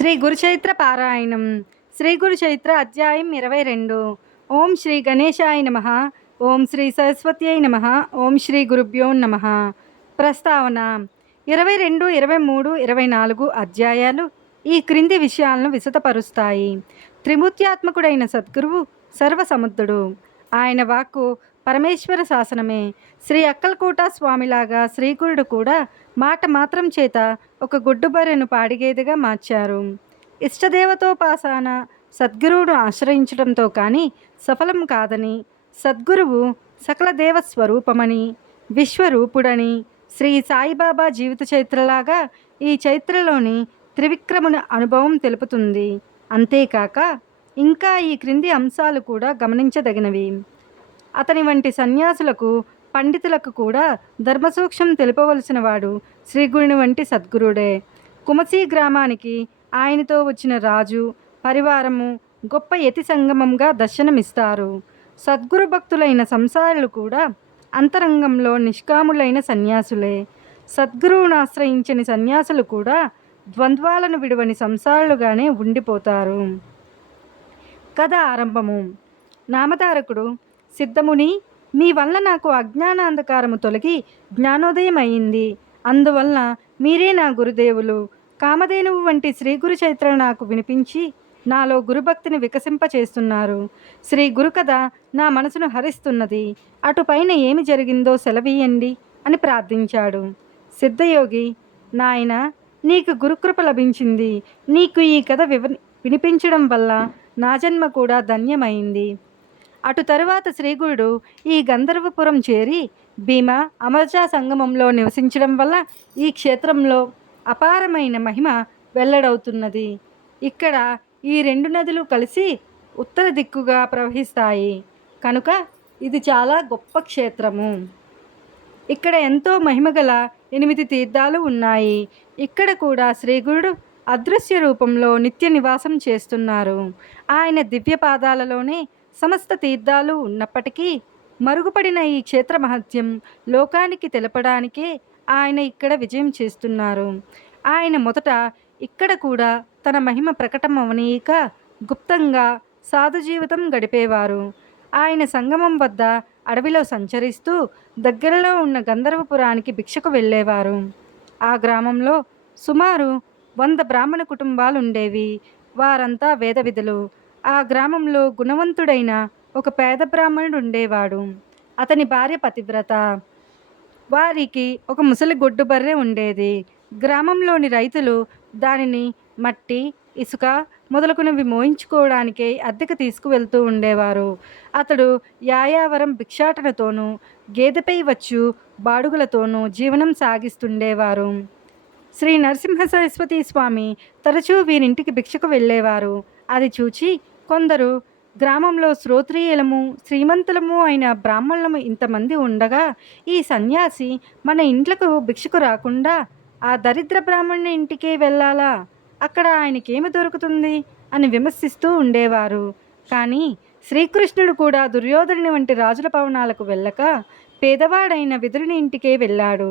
శ్రీ గురుచైత్ర పారాయణం శ్రీ గురుచైత్ర అధ్యాయం ఇరవై రెండు. ఓం శ్రీ గణేశాయ నమ ఓం శ్రీ సరస్వత్యై నమ ఓం శ్రీ గురుభ్యో నమ. ప్రస్తావన ఇరవై రెండు ఇరవై మూడు ఇరవై నాలుగు అధ్యాయాలు ఈ క్రింది విషయాలను విశదపరుస్తాయి త్రిమూర్త్యాత్మకుడైన సద్గురువు సర్వసముద్రుడు ఆయన వాక్కు పరమేశ్వర శాసనమే. శ్రీ అక్కల్కోట స్వామిలాగా శ్రీకురుడు కూడా మాట మాత్రం చేత ఒక గుడ్డుబర్రెను పాడిగేదిగా మార్చారు. ఇష్టదేవతోపాసన సద్గురువును ఆశ్రయించడంతో కానీ సఫలం కాదని సద్గురువు సకల దేవ స్వరూపమని విశ్వరూపుడని శ్రీ సాయిబాబా జీవిత చరిత్రలాగా ఈ చరిత్రలోని త్రివిక్రముని అనుభవం తెలుపుతుంది. అంతేకాక ఇంకా ఈ క్రింది అంశాలు కూడా గమనించదగినవి. అతని వంటి సన్యాసులకు పండితులకు కూడా ధర్మసూక్ష్మం తెలుపవలసిన వాడు శ్రీగురుని వంటి సద్గురుడే. కుమసీ గ్రామానికి ఆయనతో వచ్చిన రాజు పరివారము గొప్ప యతి సంగమంగా దర్శనమిస్తారు. సద్గురు భక్తులైన సంసారులు కూడా అంతరంగంలో నిష్కాములైన సన్యాసులే. సద్గురువును ఆశ్రయించని సన్యాసులు కూడా ద్వంద్వాలను విడువని సంసారులుగానే ఉండిపోతారు. కథ ఆరంభము. నామతారకుడు సిద్ధముని మీ వల్ల నాకు అజ్ఞానాంధకారము తొలగి జ్ఞానోదయం అయింది అందువల్ల మీరే నా గురుదేవులు. కామధేనువు వంటి శ్రీ గురు చరిత్ర నాకు వినిపించి నాలో గురుభక్తిని వికసింపచేస్తున్నారు. శ్రీ గురుకథ నా మనసును హరిస్తున్నది. అటుపైన ఏమి జరిగిందో సెలవీయండి అని ప్రార్థించాడు. సిద్ధయోగి నాయన నీకు గురుకృప లభించింది. నీకు ఈ కథ వివ వినిపించడం వల్ల నా జన్మ కూడా ధన్యమైంది. అటు తరువాత శ్రీగురుడు ఈ గంధర్వపురం చేరి భీమ అమర్జా సంగమంలో నివసించడం వల్ల ఈ క్షేత్రంలో అపారమైన మహిమ వెల్లడవుతున్నది. ఇక్కడ ఈ రెండు నదులు కలిసి ఉత్తర దిక్కుగా ప్రవహిస్తాయి. కనుక ఇది చాలా గొప్ప క్షేత్రము. ఇక్కడ ఎంతో మహిమగల ఎనిమిది తీర్థాలు ఉన్నాయి. ఇక్కడ కూడా శ్రీగురుడు అదృశ్య రూపంలో నిత్య నివాసం చేస్తున్నారు. ఆయన దివ్య పాదాలలోనే సమస్త తీర్థాలు ఉన్నప్పటికీ మరుగుపడిన ఈ క్షేత్ర మహత్యం లోకానికి తెలపడానికే ఆయన ఇక్కడ విజయం చేస్తున్నారు. ఆయన మొదట ఇక్కడ కూడా తన మహిమ ప్రకటమవనీయక గుప్తంగా సాధు జీవితం గడిపేవారు. ఆయన సంగమం వద్ద అడవిలో సంచరిస్తూ దగ్గరలో ఉన్న గంధర్వపురానికి భిక్షకు వెళ్ళేవారు. ఆ గ్రామంలో సుమారు వంద బ్రాహ్మణ కుటుంబాలు ఉండేవి వారంతా వేద విధులు ఆ గ్రామంలో గుణవంతుడైన ఒక పేద బ్రాహ్మణుడు ఉండేవాడు. అతని భార్య పతివ్రత. వారికి ఒక ముసలి గొడ్డు బర్రె ఉండేది. గ్రామంలోని రైతులు దానిని మట్టి ఇసుక మొదలుకున్నవి మోయించుకోవడానికే అద్దెకు తీసుకువెళ్తూ ఉండేవారు. అతడు యాయావరం భిక్షాటనతోనూ గేదెపై వచ్చు బాడుగులతోనూ జీవనం సాగిస్తుండేవారు. శ్రీ నరసింహ సరస్వతి స్వామి తరచూ వీరింటికి భిక్షకు వెళ్ళేవారు. అది చూచి కొందరు గ్రామంలో శ్రోత్రియులము శ్రీమంతులము అయిన బ్రాహ్మణులము ఇంతమంది ఉండగా ఈ సన్యాసి మన ఇంట్లకు భిక్షకు రాకుండా ఆ దరిద్ర బ్రాహ్మణుని ఇంటికే వెళ్ళాలా? అక్కడ ఆయనకేమి దొరుకుతుంది? అని విమర్శిస్తూ ఉండేవారు. కానీ శ్రీకృష్ణుడు కూడా దుర్యోధనుని వంటి రాజుల భవనాలకు వెళ్ళక పేదవాడైన విదురుని ఇంటికే వెళ్ళాడు.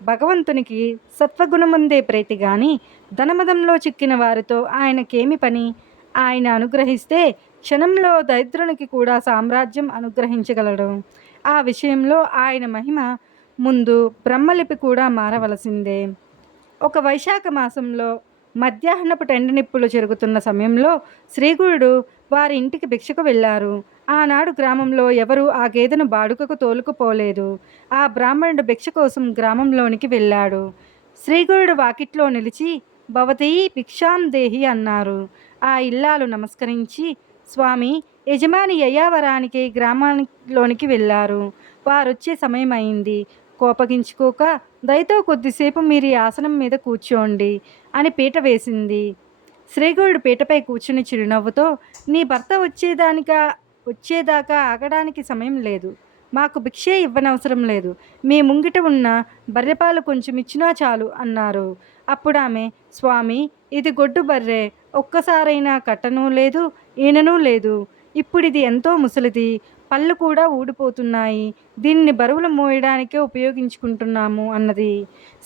భగవంతునికి సత్వగుణముందే ప్రీతి గాని ధనమదంలో చిక్కిన వారితో ఆయనకేమి పని? ఆయన అనుగ్రహిస్తే క్షణంలో దరిద్రునికి కూడా సామ్రాజ్యం అనుగ్రహించగలడు. ఆ విషయంలో ఆయన మహిమ ముందు బ్రహ్మలిపి కూడా మారవలసిందే. ఒక వైశాఖ మాసంలో మధ్యాహ్నపు టెండనిప్పులు జరుగుతున్న సమయంలో శ్రీగురుడు వారి ఇంటికి భిక్షకు వెళ్ళారు. ఆనాడు గ్రామంలో ఎవరు ఆ గేదెను బాడుకకు తోలుకుపోలేదు. ఆ బ్రాహ్మణుడు భిక్ష కోసం గ్రామంలోనికి వెళ్ళాడు. శ్రీగురుడు వాకిట్లో నిలిచి భవతీ భిక్షాం దేహి అన్నారు. ఆ ఇల్లాలు నమస్కరించి స్వామి యజమాని యయావరానికి గ్రామంలోనికి వెళ్ళారు. వారొచ్చే సమయం అయింది కోపగించుకోక దయతో కొద్దిసేపు మీరు ఈ ఆసనం మీద కూర్చోండి అని పీట వేసింది. శ్రీగురుడు పీటపై కూర్చుని చిరునవ్వుతో నీ భర్త వచ్చేదానికా వచ్చేదాకా ఆగడానికి సమయం లేదు. మాకు భిక్షే ఇవ్వనవసరం లేదు. మీ ముంగిట ఉన్న బర్రెపాలు కొంచెం ఇచ్చినా చాలు అన్నారు. అప్పుడు ఆమె స్వామి ఇది గొడ్డు బర్రె. ఒక్కసారైనా కట్టను లేదు ఈనను లేదు. ఇప్పుడు ఇది ఎంతో ముసలిది. పళ్ళు కూడా ఊడిపోతున్నాయి. దీన్ని బరువులు మోయడానికే ఉపయోగించుకుంటున్నాము అన్నది.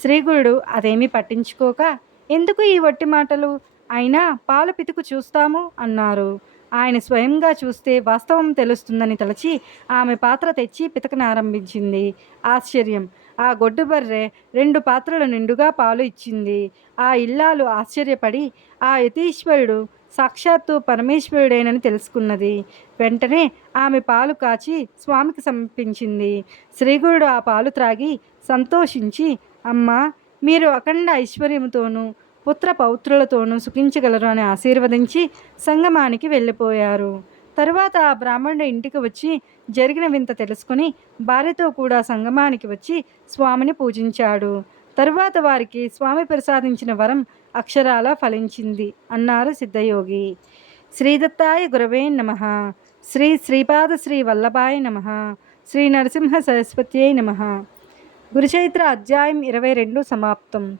శ్రీగురుడు అదేమీ పట్టించుకోక ఎందుకు ఈ వట్టి మాటలు? అయినా పాలు పితుకు చూస్తాము అన్నారు. ఆయన స్వయంగా చూస్తే వాస్తవం తెలుస్తుందని తలచి ఆమె పాత్ర తెచ్చి పితకనారంభించింది ఆశ్చర్యం. ఆ గొడ్డు బర్రె రెండు పాత్రలు నిండుగా పాలు ఇచ్చింది. ఆ ఇల్లాలు ఆశ్చర్యపడి ఆ యతీశ్వరుడు సాక్షాత్తు పరమేశ్వరుడేనని తెలుసుకున్నది. వెంటనే ఆమె పాలు కాచి స్వామికి సమర్పించింది. శ్రీగురుడు ఆ పాలు త్రాగి సంతోషించి అమ్మా మీరు అఖండ ఐశ్వర్యముతోనూ పుత్ర పౌత్రులతోనూ సుఖించగలరు అని ఆశీర్వదించి సంగమానికి వెళ్ళిపోయారు. తరువాత ఆ బ్రాహ్మణుడు ఇంటికి వచ్చి జరిగిన వింత తెలుసుకుని భార్యతో కూడా సంగమానికి వచ్చి స్వామిని పూజించాడు. తరువాత వారికి స్వామి ప్రసాదించిన వరం అక్షరాల ఫలించింది అన్నారు సిద్ధయోగి. శ్రీదత్తాయ గురవే నమ. శ్రీ శ్రీపాద శ్రీ వల్లభాయ నమ. శ్రీ నరసింహ సరస్వత్యై నమ. గురుచైత్ర అధ్యాయం ఇరవై రెండు సమాప్తం.